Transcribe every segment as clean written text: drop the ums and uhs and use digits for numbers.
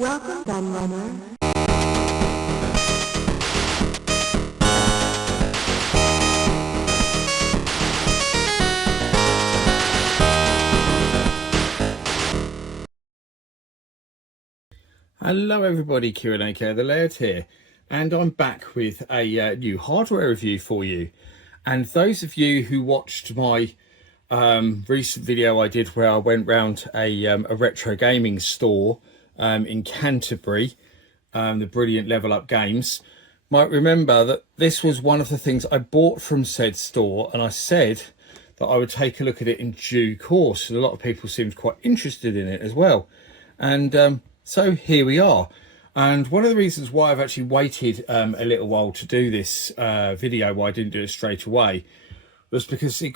Welcome, gun runner. Hello everybody, Kieran aka The Laird here, and I'm back with a new hardware review for you. And those of you who watched my recent video I did where I went round a retro gaming store in Canterbury, the brilliant Level Up Games, might remember that this was one of the things I bought from said store, and I said that I would take a look at it in due course, and a lot of people seemed quite interested in it as well. And so here we are. And one of the reasons why I've actually waited a little while to do this video, why I didn't do it straight away, was because it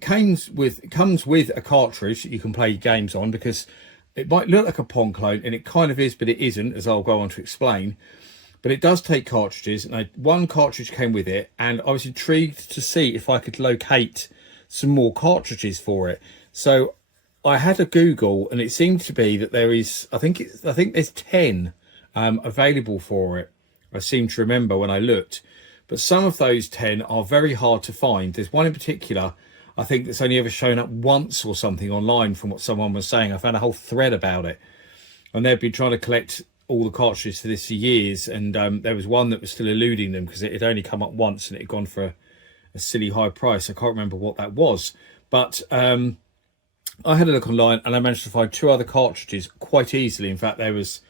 comes with a cartridge that you can play games on, because it might look like a Pong clone, and it kind of is, but it isn't, as I'll go on to explain. But it does take cartridges, and one cartridge came with it, and I was intrigued to see if I could locate some more cartridges for it. So I had a Google, and it seemed to be that there is, I think there's 10 available for it. I seem to remember when I looked, but some of those 10 are very hard to find. There's one in particular, I think, that's only ever shown up once or something online from what someone was saying. I found a whole thread about it, and they've been trying to collect all the cartridges for this for years, and there was one that was still eluding them because it had only come up once and it had gone for a silly high price. I can't remember what that was, but I had a look online and I managed to find 2 other cartridges quite easily. In fact, there was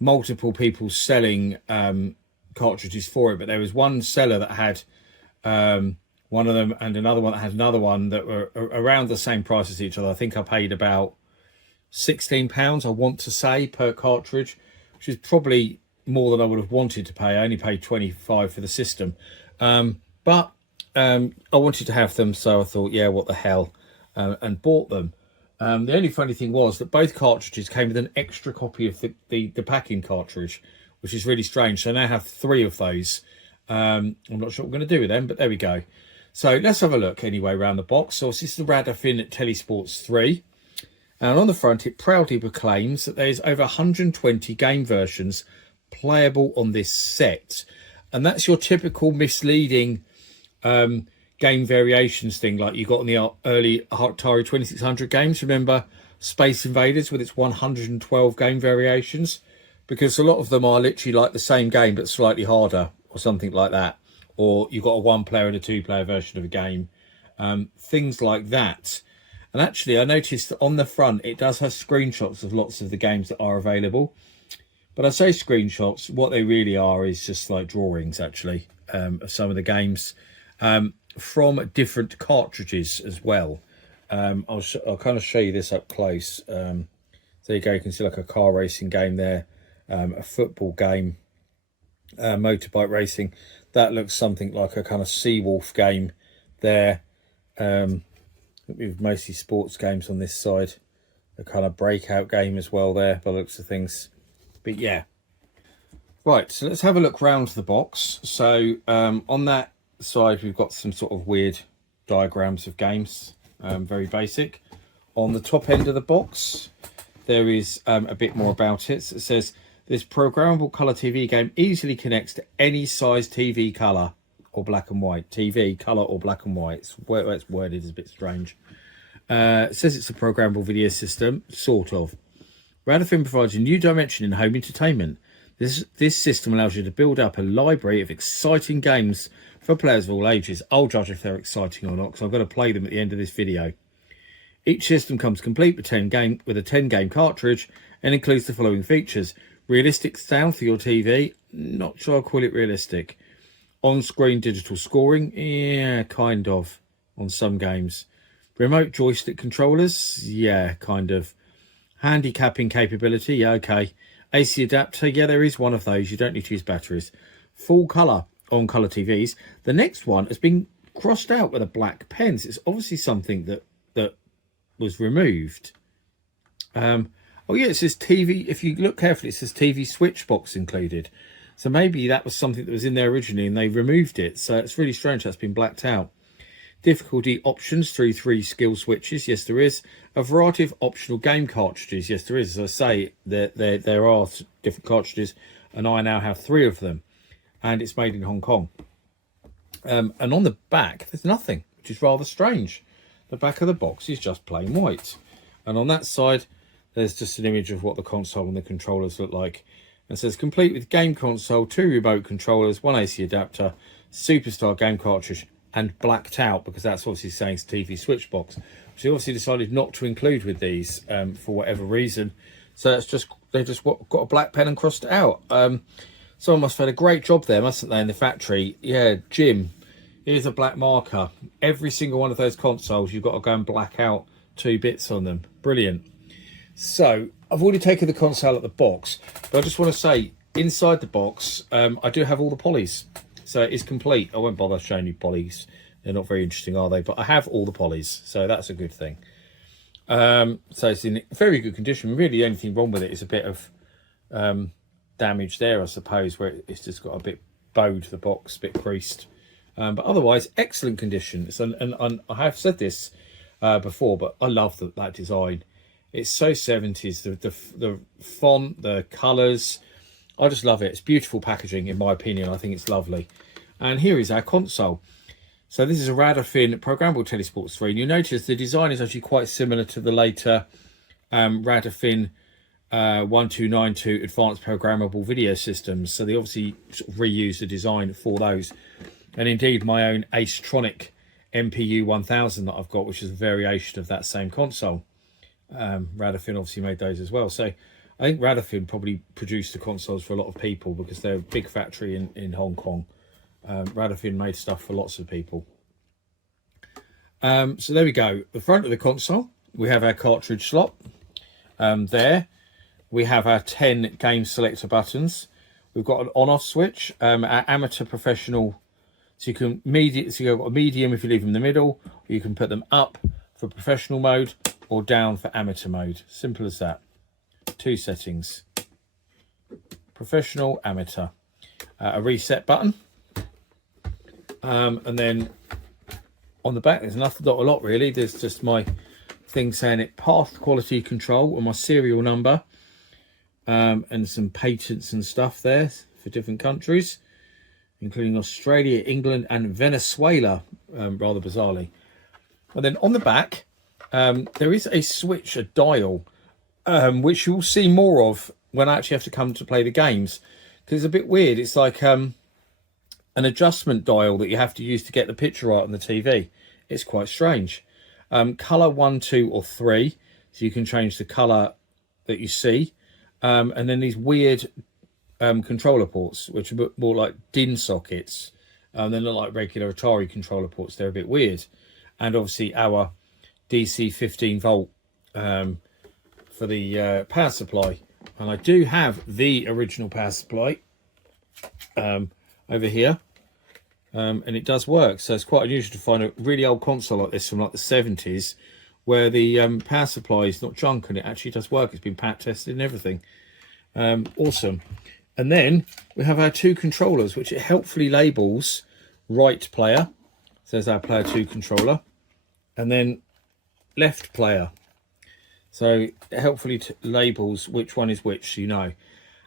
multiple people selling cartridges for it, but there was one seller that had one of them and another one that had another one that were around the same price as each other. I think I paid about £16, I want to say, per cartridge, which is probably more than I would have wanted to pay. I only paid 25 for the system, but I wanted to have them, so I thought, yeah, what the hell, and bought them. The only funny thing was that both cartridges came with an extra copy of the packing cartridge, which is really strange. So I now have 3 of those. I'm not sure what we're going to do with them, but there we go. So let's have a look anyway around the box. So this is the Radofin Tele-Sports III. And on the front, it proudly proclaims that there's over 120 game versions playable on this set. And that's your typical misleading game variations thing, like you got on the early Atari 2600 games. Remember Space Invaders with its 112 game variations? Because a lot of them are literally like the same game but slightly harder or something like that. Or you've got a 1-player and a 2-player version of a game. Things like that. And actually, I noticed that on the front, it does have screenshots of lots of the games that are available. But I say screenshots, what they really are is just like drawings, actually, of some of the games from different cartridges as well. I'll kind of show you this up close. There you go, you can see like a car racing game there, a football game, motorbike racing. That looks something like a kind of Seawolf game there. With mostly sports games on this side, a kind of breakout game as well there by the looks of things. But yeah, right, so let's have a look round the box. So on that side we've got some sort of weird diagrams of games, very basic. On the top end of the box there is a bit more about it. So it says this programmable color TV game easily connects to any size TV, color or black and white. TV, colour or black and white. It's worded is a bit strange. It says it's a programmable video system, sort of. Radofin provides a new dimension in home entertainment. This system allows you to build up a library of exciting games for players of all ages. I'll judge if they're exciting or not, because I've got to play them at the end of this video. Each system comes complete with a 10-game cartridge and includes the following features. Realistic sound for your TV. Not sure I'll call it realistic. On-screen digital scoring, yeah, kind of, on some games. Remote joystick controllers, yeah, kind of. Handicapping capability, yeah, okay. AC adapter, yeah, there is one of those. You don't need to use batteries. Full colour on colour TVs. The next one has been crossed out with a black pen. So it's obviously something that was removed. Oh yeah, it says TV. If you look carefully, it says TV switch box included. So maybe that was something that was in there originally and they removed it. So it's really strange that's been blacked out. Difficulty options through 3 skill switches. Yes, there is. A variety of optional game cartridges. Yes, there is. As I say, there are different cartridges, and I now have 3 of them. And it's made in Hong Kong. And on the back, there's nothing, which is rather strange. The back of the box is just plain white. And on that side, there's just an image of what the console and the controllers look like. And it says, complete with game console, 2 remote controllers, 1 AC adapter, Superstar game cartridge, and blacked out, because that's obviously saying it's TV switch box, which they obviously decided not to include with these for whatever reason. So it's just, they've just got a black pen and crossed it out. Someone must have had a great job there, mustn't they, in the factory? Yeah, Jim, here's a black marker. Every single one of those consoles, you've got to go and black out 2 bits on them. Brilliant. So I've already taken the console out of the box, but I just want to say, inside the box, I do have all the polys. So it's complete. I won't bother showing you polys. They're not very interesting, are they? But I have all the polys, so that's a good thing. So it's in very good condition. Really, the only thing wrong with it is a bit of damage there, I suppose, where it's just got a bit bowed, the box, a bit creased. But otherwise, excellent condition. And I have said this before, but I love that design. It's so 70s. The font, the colours, I just love it. It's beautiful packaging, in my opinion. I think it's lovely. And here is our console. So this is a Radofin Programmable Tele-Sports III. And you notice the design is actually quite similar to the later Radofin 1292 Advanced Programmable Video Systems. So they obviously sort of reused the design for those. And indeed, my own Acetronic MPU 1000 that I've got, which is a variation of that same console. Radofin obviously made those as well. So I think Radofin probably produced the consoles for a lot of people because they're a big factory in Hong Kong. Radofin made stuff for lots of people. So there we go. The front of the console, we have our cartridge slot. There we have our 10 game selector buttons. We've got an on-off switch, our amateur, professional. So you can you've got a medium if you leave them in the middle, or you can put them up for professional mode or down for amateur mode. Simple as that. 2 settings: professional, amateur. A reset button, and then on the back there's not a lot really. There's just my thing saying it, path quality control, and my serial number, and some patents and stuff there for different countries, including Australia, England, and Venezuela, rather bizarrely. And then on the back, there is a switch, a dial, which you'll see more of when I actually have to come to play the games, because it's a bit weird. It's like an adjustment dial that you have to use to get the picture right on the TV. It's quite strange. Colour 1, 2, or 3, so you can change the colour that you see. And then these weird controller ports, which are a bit more like DIN sockets. They're not like regular Atari controller ports. They're a bit weird. And obviously our DC 15 volt for the power supply. And I do have the original power supply over here. And it does work. So it's quite unusual to find a really old console like this from like the 70s where the power supply is not junk and it actually does work. It's been pat tested and everything. Awesome. And then we have our 2 controllers, which it helpfully labels right player. So there's our player 2 controller. And then left player. So it helpfully labels which one is which, you know.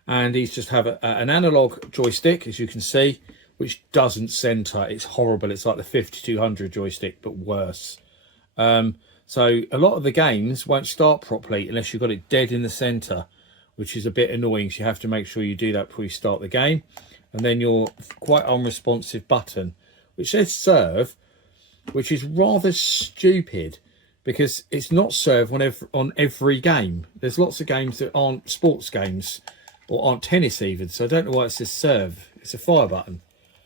And these just have an analog joystick, as you can see, which doesn't center. It's horrible. It's like the 5200 joystick, but worse. So a lot of the games won't start properly unless you've got it dead in the center, which is a bit annoying. So you have to make sure you do that before you start the game. And then your quite unresponsive button, which says serve, which is rather stupid because it's not serve on every game. There's lots of games that aren't sports games or aren't tennis even. So I don't know why it says serve. It's a fire button.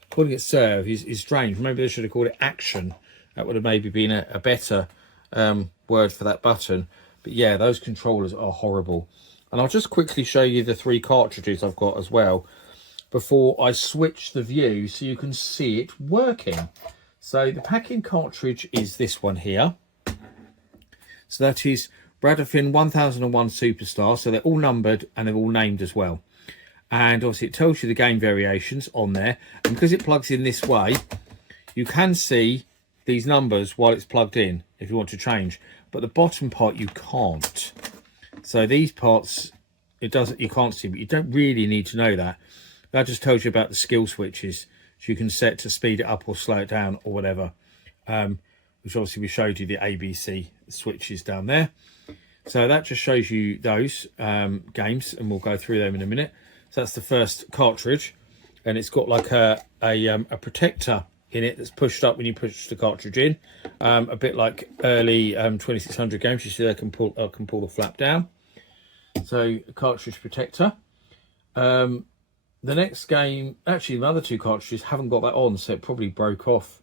Calling it serve is strange. Maybe they should have called it action. That would have maybe been a better word for that button. But yeah, those controllers are horrible. And I'll just quickly show you the 3 cartridges I've got as well before I switch the view so you can see it working. So the packing cartridge is this one here. So that is Radofin 1001 Superstar. So they're all numbered and they're all named as well. And obviously it tells you the game variations on there. And because it plugs in this way, you can see these numbers while it's plugged in if you want to change, but the bottom part you can't. So these parts, you can't see, but you don't really need to know that. That just tells you about the skill switches, so you can set to speed it up or slow it down or whatever. Which obviously we showed you the ABC switches down there. So that just shows you those games, and we'll go through them in a minute. So that's the first cartridge, and it's got like a protector in it that's pushed up when you push the cartridge in, a bit like early 2600 games. You see I can pull the flap down. So a cartridge protector. The next game, actually the other two cartridges haven't got that on, so it probably broke off.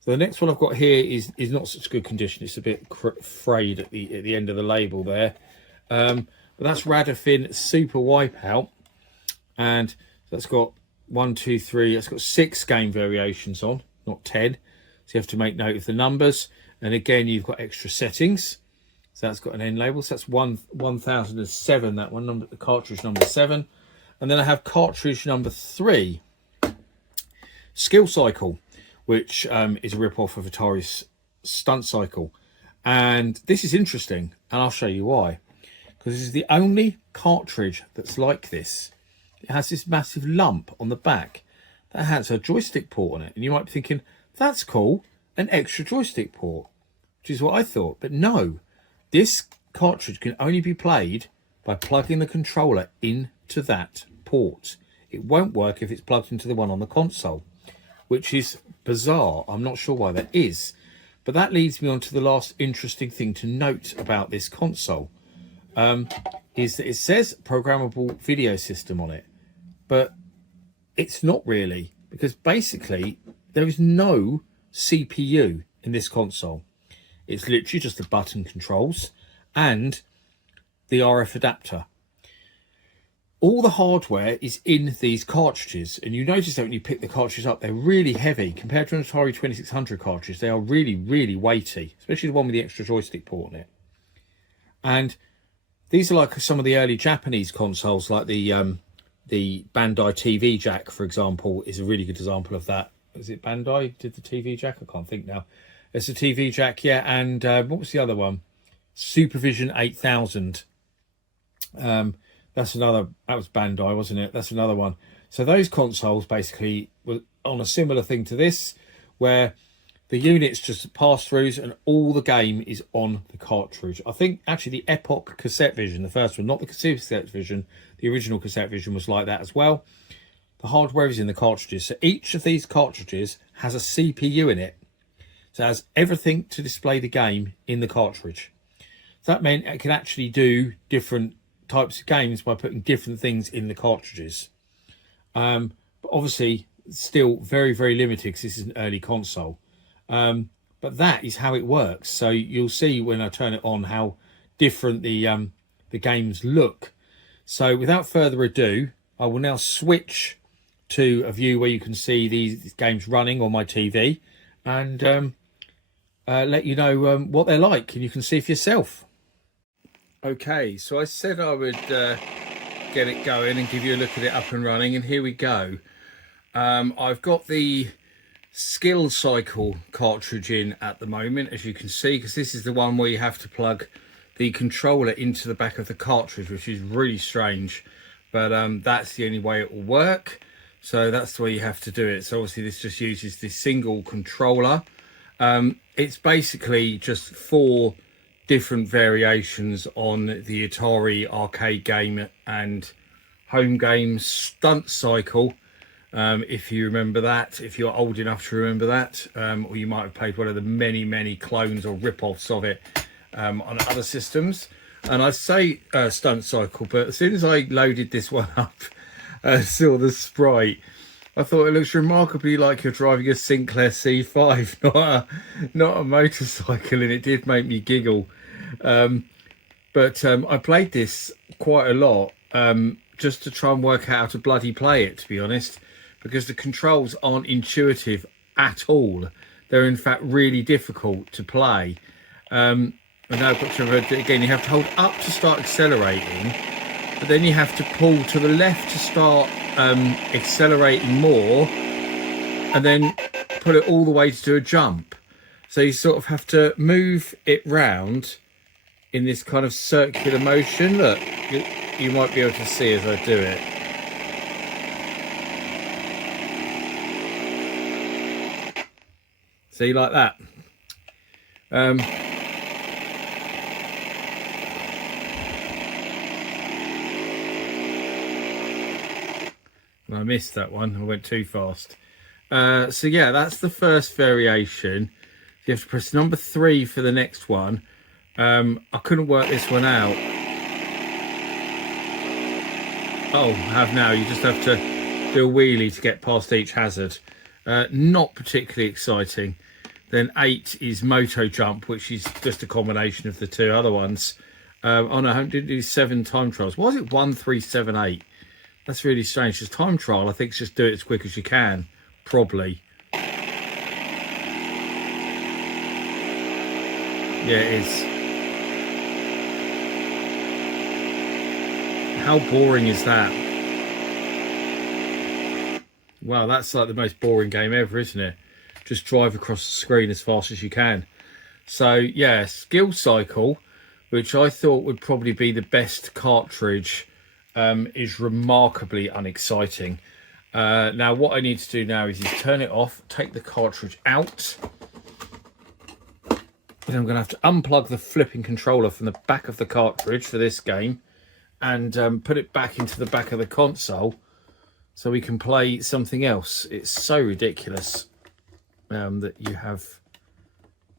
So the next one I've got here is not such good condition. It's a bit frayed at the end of the label there. But that's Radofin Super Wipeout, and that's got 1, 2, 3. It's got 6 game variations on, not 10. So you have to make note of the numbers. And again, you've got extra settings. So that's got an end label. So that's 1007. That one, the cartridge number 7. And then I have cartridge number 3, Skill Cycle, which is a rip-off of Atari's Stunt Cycle. And this is interesting, and I'll show you why. Because this is the only cartridge that's like this. It has this massive lump on the back that has a joystick port on it. And you might be thinking, that's cool, an extra joystick port, which is what I thought. But no, this cartridge can only be played by plugging the controller into that port. It won't work if it's plugged into the one on the console, which is bizarre. I'm not sure why that is. But that leads me on to the last interesting thing to note about this console, is that it says programmable video system on it, but it's not really, because basically there is no CPU in this console. It's literally just the button controls and the RF adapter. All the hardware is in these cartridges, and you notice that when you pick the cartridges up, they're really heavy compared to an Atari 2600 cartridge. They are really, really weighty, especially the one with the extra joystick port on it. And these are like some of the early Japanese consoles, like the Bandai TV Jack, for example, is a really good example of that. Is it Bandai did the TV Jack? I can't think now. It's a TV Jack, yeah. And what was the other one? Supervision 8000. That's another, that was Bandai, wasn't it? That's another one. So those consoles basically were on a similar thing to this, where the units just pass throughs and all the game is on the cartridge. I think actually the Epoch cassette vision, the first one, not the cassette vision, the original cassette vision was like that as well. The hardware is in the cartridges. So each of these cartridges has a CPU in it. So it has everything to display the game in the cartridge. So that meant it can actually do different types of games by putting different things in the cartridges. But obviously still very, very limited because this is an early console. But that is how it works. So you'll see when I turn it on how different the games look. So without further ado, I will now switch to a view where you can see these games running on my TV, and let you know what they're like, and you can see for yourself. Okay, so I said I would get it going and give you a look at it up and running, and here we go. I've got the Skill Cycle cartridge in at the moment, as you can see, because this is the one where you have to plug the controller into the back of the cartridge, which is really strange, but that's the only way it will work. So that's the way you have to do it. So obviously this just uses this single controller. It's basically just 4 different variations on the Atari arcade game and home game Stunt Cycle. If you remember that, if you're old enough to remember that, or you might have played one of the many, many clones or rip-offs of it on other systems. And I say Stunt Cycle, but as soon as I loaded this one up, saw the sprite, I thought it looks remarkably like you're driving a Sinclair C5, not a motorcycle, and it did make me giggle. But I played this quite a lot just to try and work out how to bloody play it, to be honest, because the controls aren't intuitive at all. They're in fact really difficult to play. And now I've got to remember, again, you have to hold up to start accelerating, but then you have to pull to the left to start accelerating more, and then put it all the way to do a jump. So you sort of have to move it round in this kind of circular motion. Look, you might be able to see as I do it. See, like that. I missed that one. I went too fast. So yeah, that's the first variation. You have to press number 3 for the next one. I couldn't work this one out. Oh, I have now. You just have to do a wheelie to get past each hazard. Not particularly exciting. Then 8 is moto jump, which is just a combination of the two other ones. Oh no, I didn't do 7 time trials. Why is it 1, 3, 7, 8? That's really strange. Just time trial, I think, just do it as quick as you can. Probably. Yeah, it is. How boring is that? Wow, that's like the most boring game ever, isn't it? Just drive across the screen as fast as you can. So yeah, skill cycle, which I thought would probably be the best cartridge, is remarkably unexciting. Now what I need to do now is turn it off, take the cartridge out. Then I'm going to have to unplug the flipping controller from the back of the cartridge for this game and put it back into the back of the console so we can play something else. It's so ridiculous that you have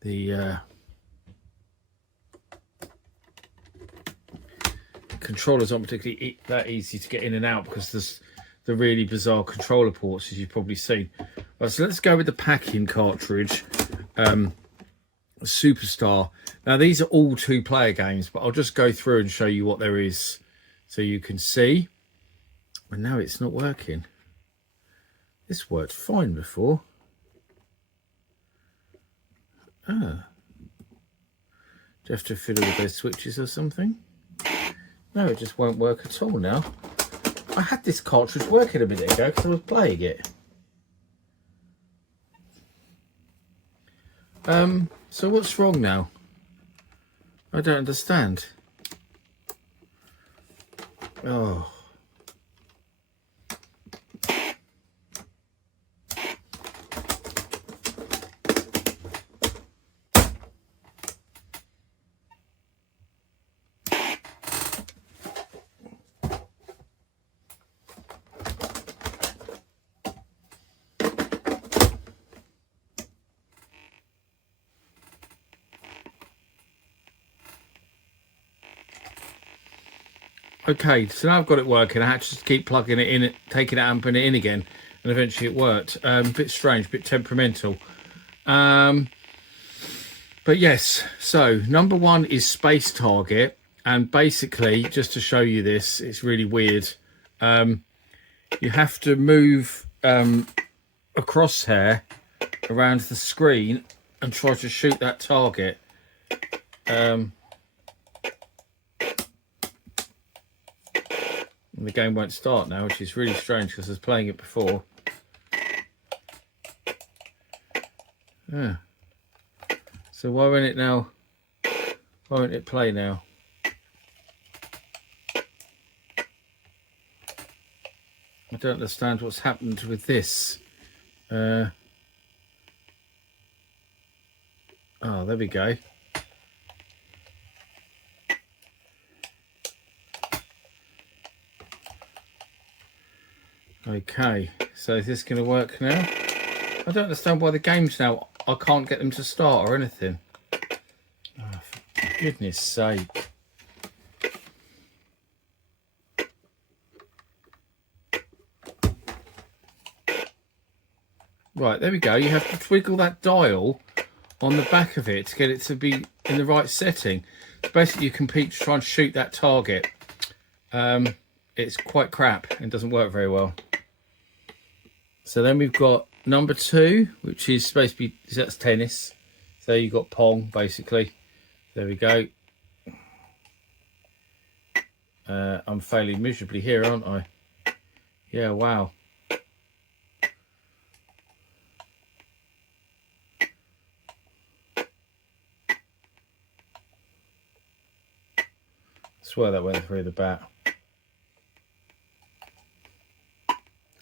the controllers aren't particularly that easy to get in and out because there's the really bizarre controller ports, as you've probably seen. Right, so let's go with the pack-in cartridge, Superstar. Now these are all 2-player games, but I'll just go through and show you what there is so you can see. And now it's not working. This worked fine before. Ah. Do you have to fiddle with those switches or something? No, it just won't work at all now. I had this cartridge working a minute ago because I was playing it. So what's wrong now? I don't understand. Oh. Okay, so now I've got it working. I had to just keep plugging it in, taking it out and putting it in again, and eventually it worked. A bit strange, a bit temperamental. But yes, so number 1 is Space Target, and basically, just to show you this, it's really weird. You have to move a crosshair around the screen and try to shoot that target. And the game won't start now, which is really strange because I was playing it before. Yeah. So why won't it now? Why won't it play now? I don't understand what's happened with this. Oh, there we go. Okay, so is this going to work now? I don't understand why the games now, I can't get them to start or anything. Oh, for goodness sake. Right, there we go. You have to twiddle that dial on the back of it to get it to be in the right setting. So basically, you compete to try and shoot that target. It's quite crap and doesn't work very well. So then we've got number 2, which is supposed to be, that's tennis. So you've got Pong, basically. There we go. I'm failing miserably here, aren't I? Yeah, wow. swear that went through the bat.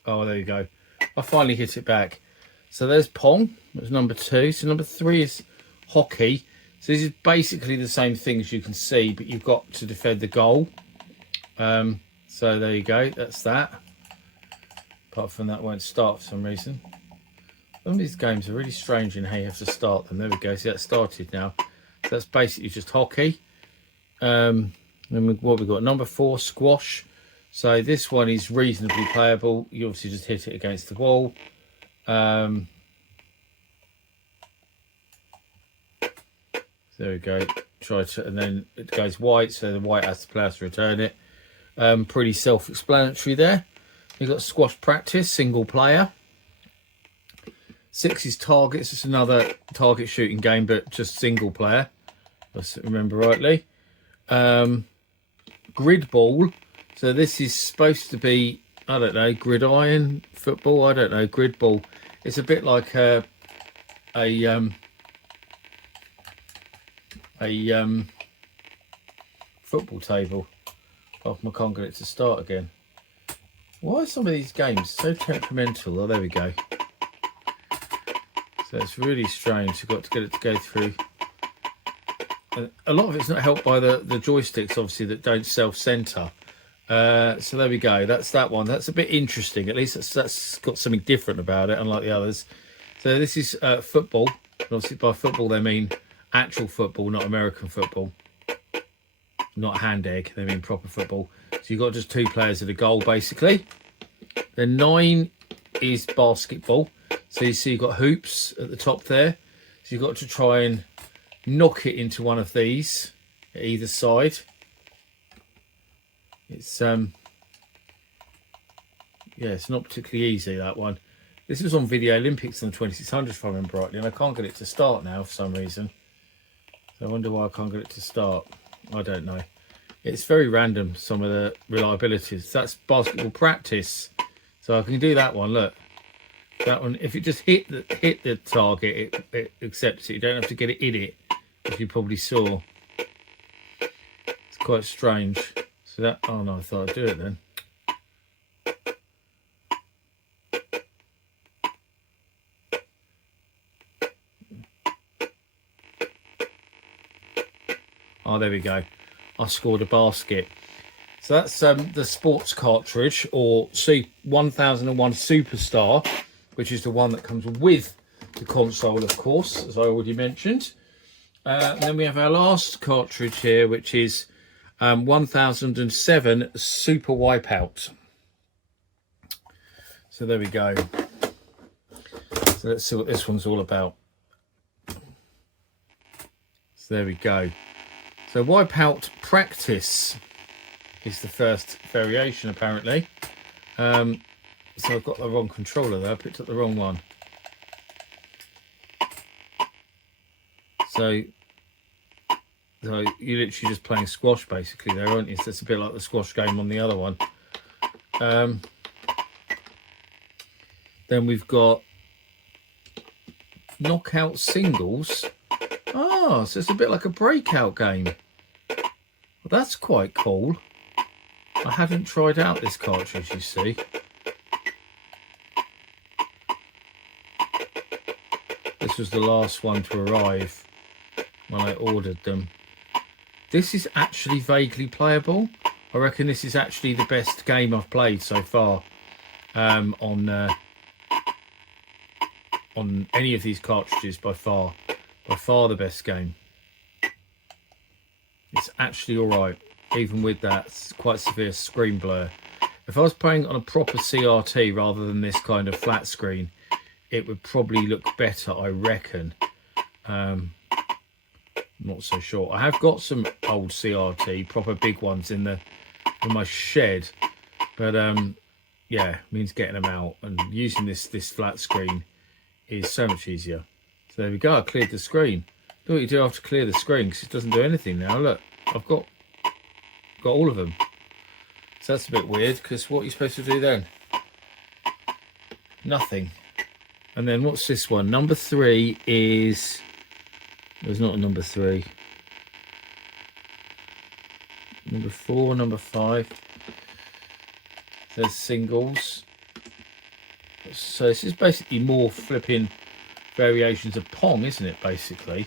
Oh, there you go. I finally hit it back. So there's Pong. That's number 2. So number 3 is hockey. So this is basically the same thing as you can see, but you've got to defend the goal. So there you go. That's that. Apart from that, won't start for some reason. Some of these games are really strange in how you have to start them. There we go. See, that started now. So that's basically just hockey. Then what we've got, number 4, squash. So this one is reasonably playable. You obviously just hit it against the wall. There we go. Try to, and then it goes white, so the white has the player to return it. Pretty self-explanatory there. You've got squash practice, single player. 6 is targets. It's another target shooting game, but just single player, if I remember rightly. Grid ball. So this is supposed to be, I don't know, gridiron football. I don't know, grid ball. It's a bit like a football table. Oh, I can't get it to start again. Why are some of these games so temperamental? Oh, there we go. So it's really strange. You've got to get it to go through. A lot of it's not helped by the joysticks, obviously, that don't self-center. So there we go. That's that one. That's a bit interesting. At least that's got something different about it, unlike the others. So this is football. Obviously, by football they mean actual football, not American football. Not hand egg. They mean proper football. So you've got just 2 players at a goal, basically. Then 9 is basketball. So you see you've got hoops at the top there. So you've got to try and knock it into one of these at either side. It's yeah, it's not particularly easy, that one. This was on Video Olympics on the 2600, if I remember rightly, and I can't get it to start now for some reason. So I wonder why I can't get it to start. I don't know. It's very random, some of the reliabilities. That's basketball practice. So I can do that one, look. That one, if it just hit the target, it accepts it. You don't have to get it in it, as you probably saw. It's quite strange. So that, oh no, I thought I'd do it then. Oh, there we go. I scored a basket. So that's the sports cartridge, or 1001 Superstar, which is the one that comes with the console, of course, as I already mentioned. And then we have our last cartridge here, which is 1007 Super Wipeout. So there we go. So let's see what this one's all about. So there we go. So Wipeout Practice is the first variation, apparently. So I've got the wrong controller there. I picked up the wrong one. So you're literally just playing squash basically there, aren't you? So it's a bit like the squash game on the other one. Then we've got knockout singles. Oh, so it's a bit like a breakout game. Well, that's quite cool. I haven't tried out this cartridge, you see. This was the last one to arrive when I ordered them. This is actually vaguely playable. I reckon this is actually the best game I've played so far on any of these cartridges by far. By far the best game. It's actually alright, even with that quite severe screen blur. If I was playing on a proper CRT rather than this kind of flat screen, it would probably look better, I reckon. Not so sure. I have got some old CRT, proper big ones in my shed, but yeah, it means getting them out, and using this flat screen is so much easier. So there we go. I cleared the screen. Do what you do after clear the screen, because it doesn't do anything now. Look, I've got all of them. So that's a bit weird, because what are you supposed to do then? Nothing. And then what's this one? Number 3 is... There's not a number 3. Number 4, number 5. There's singles. So this is basically more flipping variations of Pong, isn't it, basically?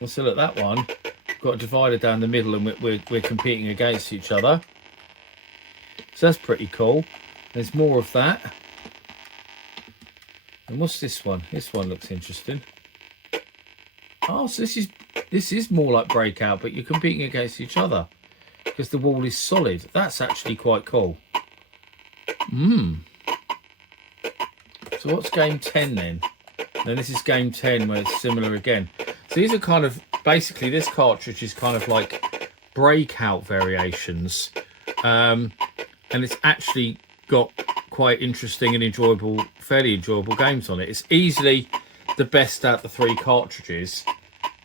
Let's look at that one. We've got a divider down the middle and we're competing against each other. So that's pretty cool. There's more of that. And what's this one? This one looks interesting. Oh, so this is more like Breakout, but you're competing against each other because the wall is solid. That's actually quite cool. So what's game 10 then? Then this is game 10 where it's similar again. So these are kind of, basically this cartridge is kind of like Breakout variations. And it's actually got quite interesting and enjoyable, fairly enjoyable games on it. It's easily the best out of the 3 cartridges.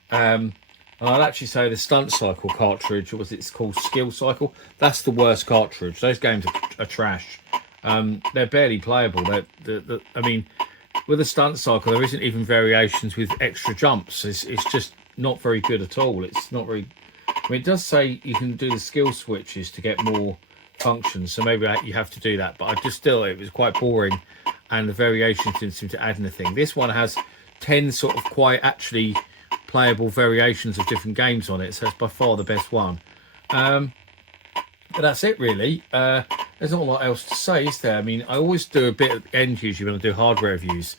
And I'd actually say the Stunt Cycle cartridge, or was it's called Skill Cycle, that's the worst cartridge. Those games are trash. They're barely playable. I mean, with the Stunt Cycle, there isn't even variations with extra jumps. It's just not very good at all. It's not very. I mean, it does say you can do the skill switches to get more functions, so maybe you have to do that. But I just still, it was quite boring, and the variations didn't seem to add anything. This one has 10 sort of quite actually playable variations of different games on it, so it's by far the best one. But that's it really. There's not a lot else to say, is there? I mean, I always do a bit at the end usually when I do hardware reviews,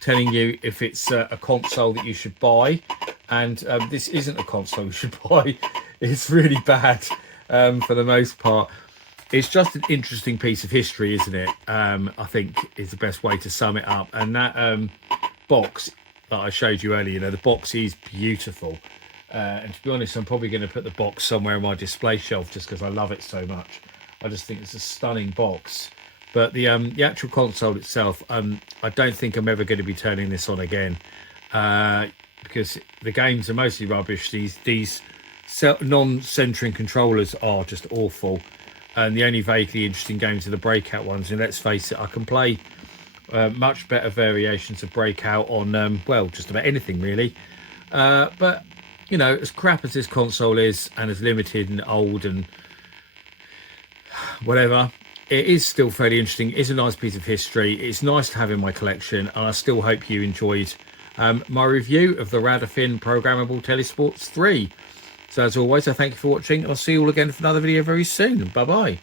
telling you if it's a console that you should buy, and this isn't a console you should buy. It's really bad for the most part. It's just an interesting piece of history, isn't it? I think is the best way to sum it up. And that box that I showed you earlier, you know, the box is beautiful. And to be honest, I'm probably going to put the box somewhere on my display shelf just because I love it so much. I just think it's a stunning box. But the actual console itself, I don't think I'm ever going to be turning this on again because the games are mostly rubbish. These non-centering controllers are just awful. And the only vaguely interesting games are the Breakout ones. And let's face it, I can play much better variations of Breakout on, well, just about anything really. But, you know, as crap as this console is and as limited and old and whatever, it is still fairly interesting. It is a nice piece of history. It's nice to have in my collection. And I still hope you enjoyed my review of the Radofin Programmable Tele-Sports 3. So as always, I thank you for watching. I'll see you all again for another video very soon. Bye-bye.